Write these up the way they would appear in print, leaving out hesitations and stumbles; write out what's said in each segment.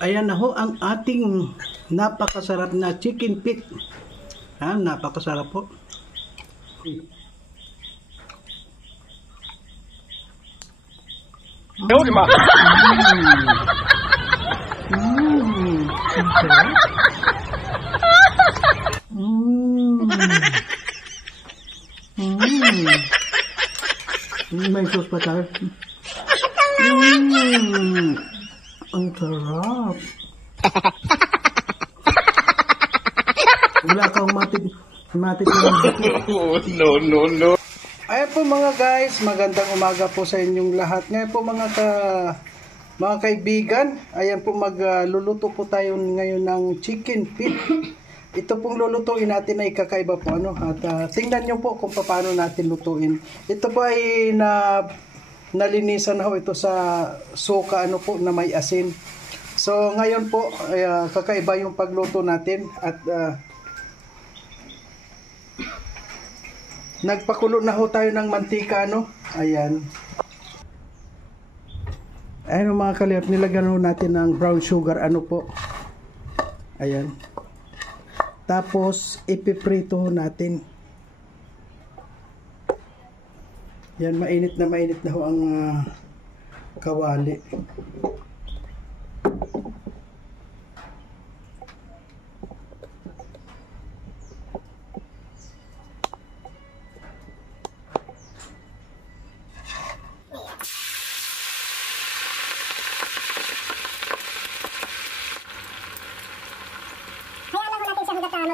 Ayan na ho ang ating napakasarap na chicken feet. Napakasarap po. May sauce pa tayo. Ang sarap. Wala kang matik no. Ayan po mga guys, magandang umaga po sa inyong lahat. Ngayon po mga kaibigan, ayan po magluluto po tayo ngayon ng chicken feet. Ito pong lulutuin natin ay kakaiba po at tingnan nyo po kung paano natin lutuin. Ito po ay nalinisan na ho ito sa suka na may asin. So ngayon po kakaiba yung pagluto natin at nagpakulo na ho tayo ng mantika Ayan. Ayan mga kalihap, nilagyan ho natin ng brown sugar po. Ayan. Tapos ipiprito ho natin. Yan, mainit na ho ang kawali.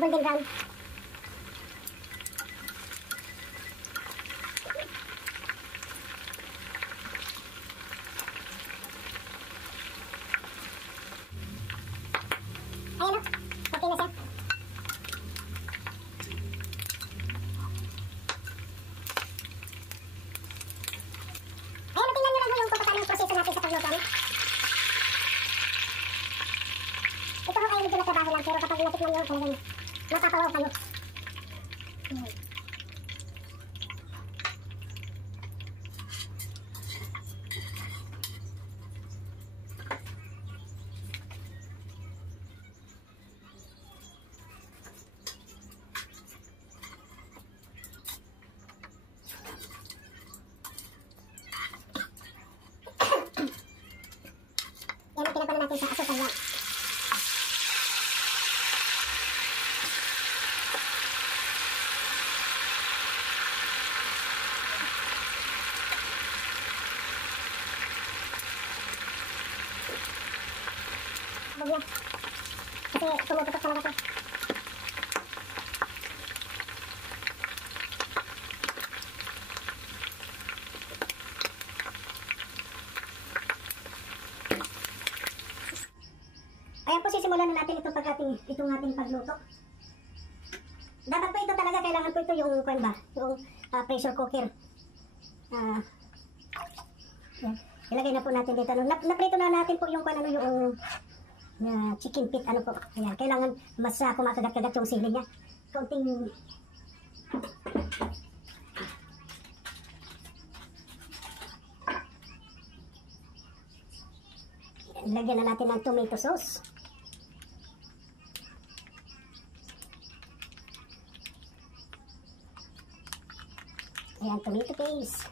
Golden brown. Ayan okay na siya. Ayan, tingnan nyo lang yung kung paano yung proseso natin sa pagluto. Ito ho ay medyo nagtrabaho lang, pero kapag natikman nyo talagang mapapawaw kayo. Yan ang pinagpala natin sa asukal yan. Bagyan. Kasi tumututok talaga ito. Ayan po, sisimulan na natin itong ating pagluto. Dapat po ito talaga, kailangan po ito yung pressure cooker. Yan. Ilagay na po natin dito. Naprito na natin po yung chicken feet po. Ayan, kailangan mas kumakagat-kagat yung sili niya. Kaunting lagyan na natin ng tomato sauce. Ayan, tomato paste.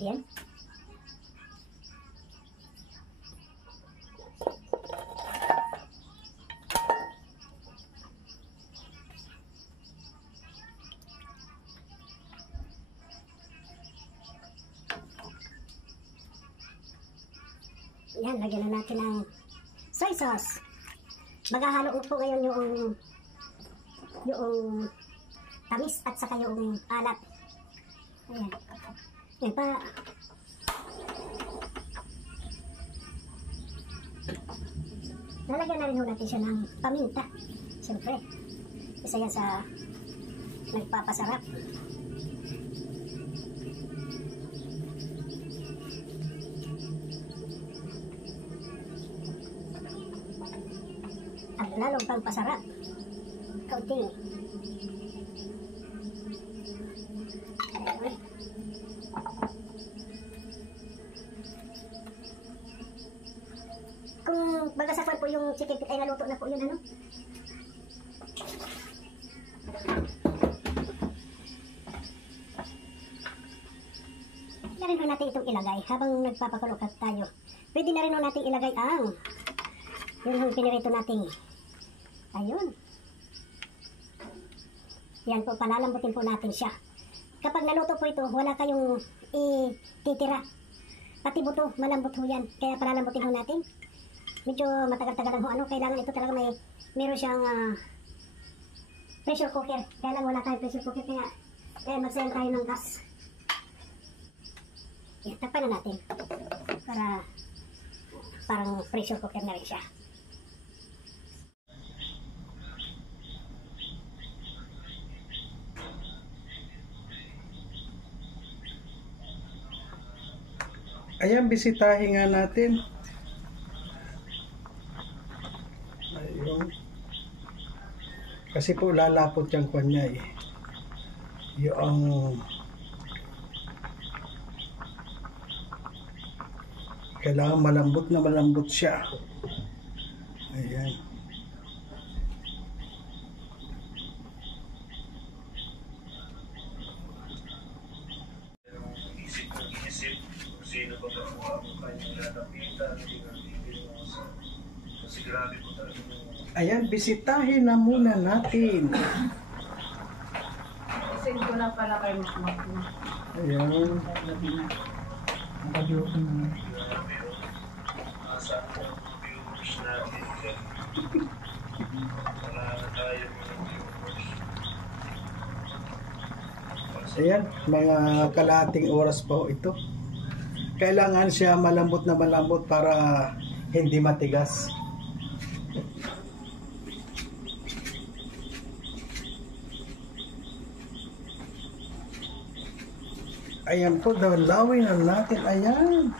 Ayan. Yan, lagyan na natin ng soy sauce. Maghahalo po ngayon yung tamis at saka yung alat. Ayan. Yan pa. Lalagyan na rin natin siya ng paminta. Siyempre, isa yan sa nagpapasarap. At lalong pagpasarap. kaunti. Ayun. Kung bagasakan po yung chicken feet ay naluto na po yun, ano? Na rin po natin itong ilagay habang nagpapakulo tayo. Pwede na rin po natin ilagay ang yung pinirito natin. Ayun. Yan po, palalambutin po natin siya. Kapag naluto po ito, wala kayong ititira. Pati buto, malambot ho yan. Kaya palalambutin ho natin. Medyo matagal-tagal ho, ano, kailangan ito talaga meron siyang pressure cooker. Kaya lang wala tayong pressure cooker, kaya magsayang tayo ng gas. Yan, takpan na natin. Para parang pressure cooker na rin siya. Ayan, bisitahin nga natin. Ayun. Kasi po lalapot yung kwan niya eh. Yung kailangan malambot na malambot siya. Ayan. Sino ba ba ang kanyang lalapitan, kasi grabe po talaga. Ayan, bisitahin na muna natin. Send ko na pala kay Makmak. Ayan. Nakablock na. Nasa ang mga viewers natin dyan. Wala na tayo mga viewers. Ayan, mga kalahating oras po ito. Kailangan siya malambot na malambot para hindi matigas. Ayan po, dalawin na natin. Ayan.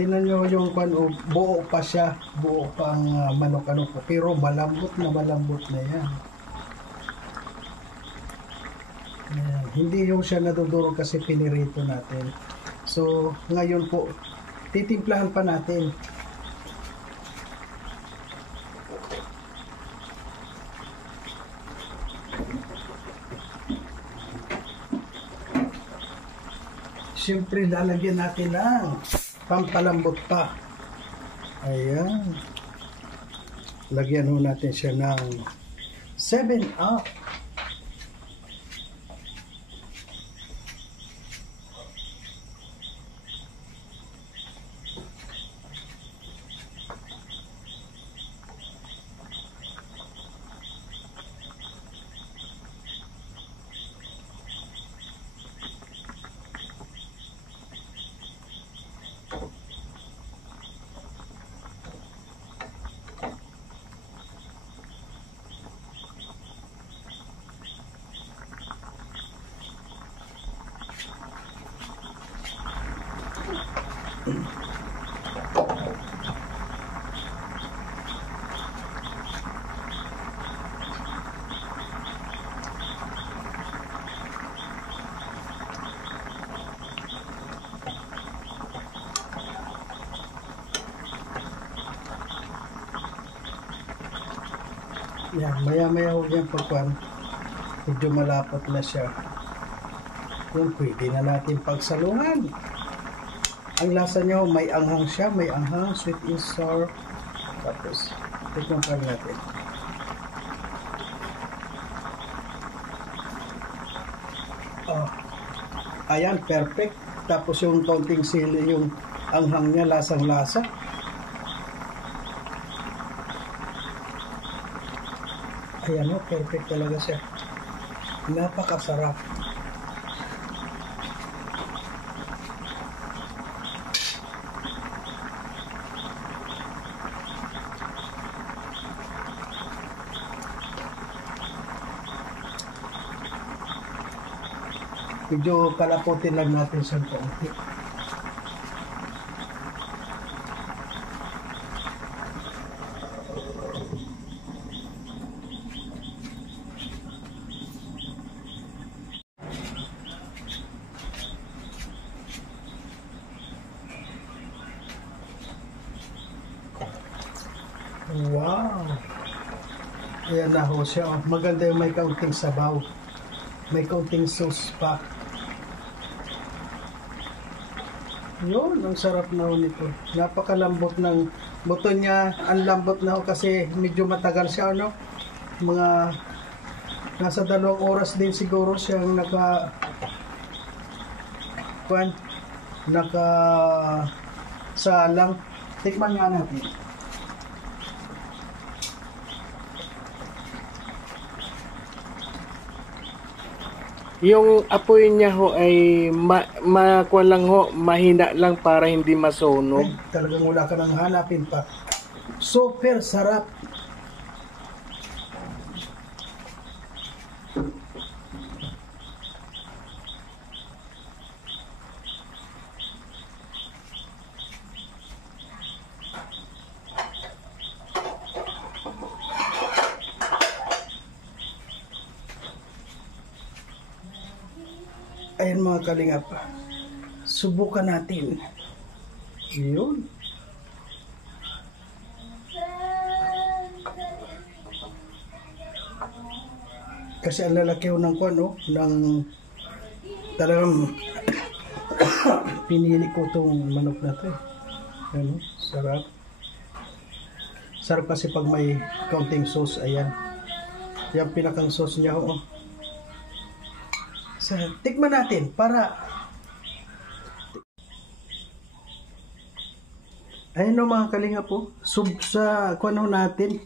Tingnan nyo yung buo pa siya. Buo pang manok-ano po. Pero malambot na yan. Ayan. Hindi yung siya nadudurog kasi pinirito natin. So, ngayon po, titimplahan pa natin. Siyempre, lalagyan natin ng pampalambot pa. Ayan. Lagyan ho natin siya ng 7-Up. Yan, maya-maya ho yan pagkuhan. Medyo malapot na siya. Yun, pwede na natin pagsalungan. Ang lasa niya, may anghang siya, may anghang, sweet and sour. Tapos, tignan pa natin. Oh, ayan, perfect. Tapos yung kaunting sili, yung anghang niya, lasang-lasa. Ayan o, perfect talaga siya. Napakasarap. Medyo palaputin lang natin sa konti. Wow. Ayan na ho siya. Oh. Maganda yung may kaunting sabaw. May kaunting sauce pa. Yun, ang sarap na ho nito. Napakalambot ng buto niya. Ang lambot na ho kasi medyo matagal siya, ano? Mga nasa 2 oras din siguro siyang salang. Tikman nga natin. Yung apoy niya ho ay makuha lang ho, mahina lang para hindi masunog. Ay, talagang wala ka nang hanapin pa. Super sarap. Ayan mga kalingap, subukan natin. Yun. Kasi ang lalaki ho ng kwan, no? Ng talagang pinili ko itong manok na ito. Ano? Sarap. Sarap kasi pag may kaunting sauce, ayan. Yan pinakang sauce niya, oh. Tikman natin para ayun o mga kalinga po sa kuno natin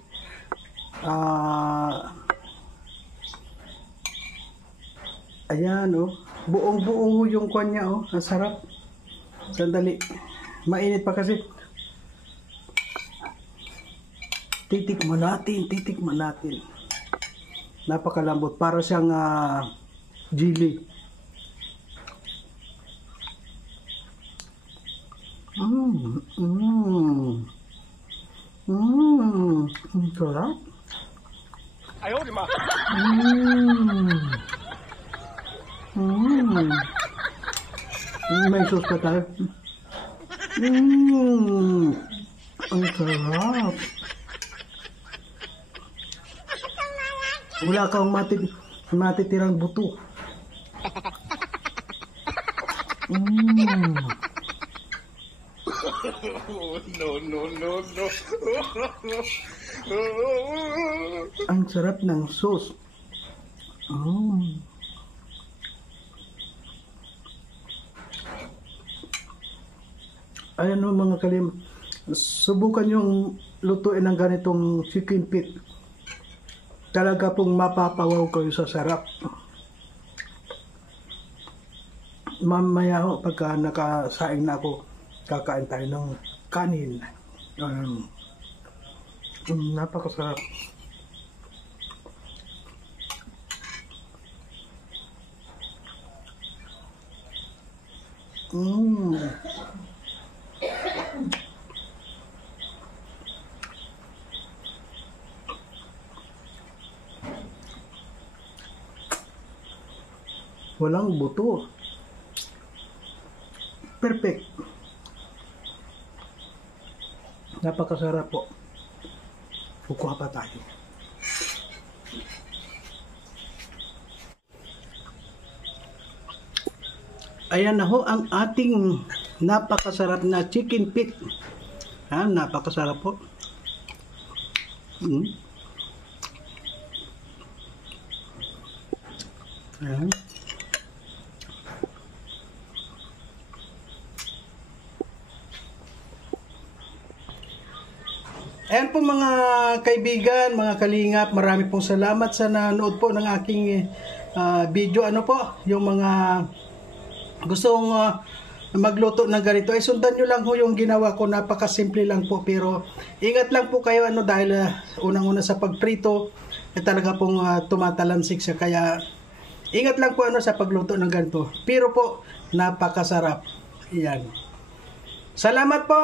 ayan o buong buo yung kwan niya o ang sarap. Sandali, mainit pa kasi. Titikman natin. Napakalambot, para siyang jelly. Sarap. Ayaw, di ba? May sauce pa tayo. Ang sarap. Wala kang matitirang buto. No. Ang sarap ng sauce. Ayan o mga kalim, subukan yung lutuin ng ganitong chicken feet. Talaga pong mapapawaw kayo sa sarap. Mamaya ho, pagka nakasaing na ako, kakain tayo ng kanin. Napakasarap. Walang buto. Perfect. Napakasarap po. Kukuha pa tayo. Ayan na ho ang ating napakasarap na chicken feet. Napakasarap po. Ayan. Ayan po mga kaibigan, mga kalingap, marami pong salamat sa nanood po ng aking video. Ano po, yung mga gustong magluto ng ganito, ay sundan nyo lang ho yung ginawa ko. Napakasimple lang po, pero ingat lang po kayo dahil unang-una sa pagprito, talaga pong tumatalansik siya. Kaya ingat lang po sa pagluto ng ganito. Pero po, napakasarap. Yan. Salamat po!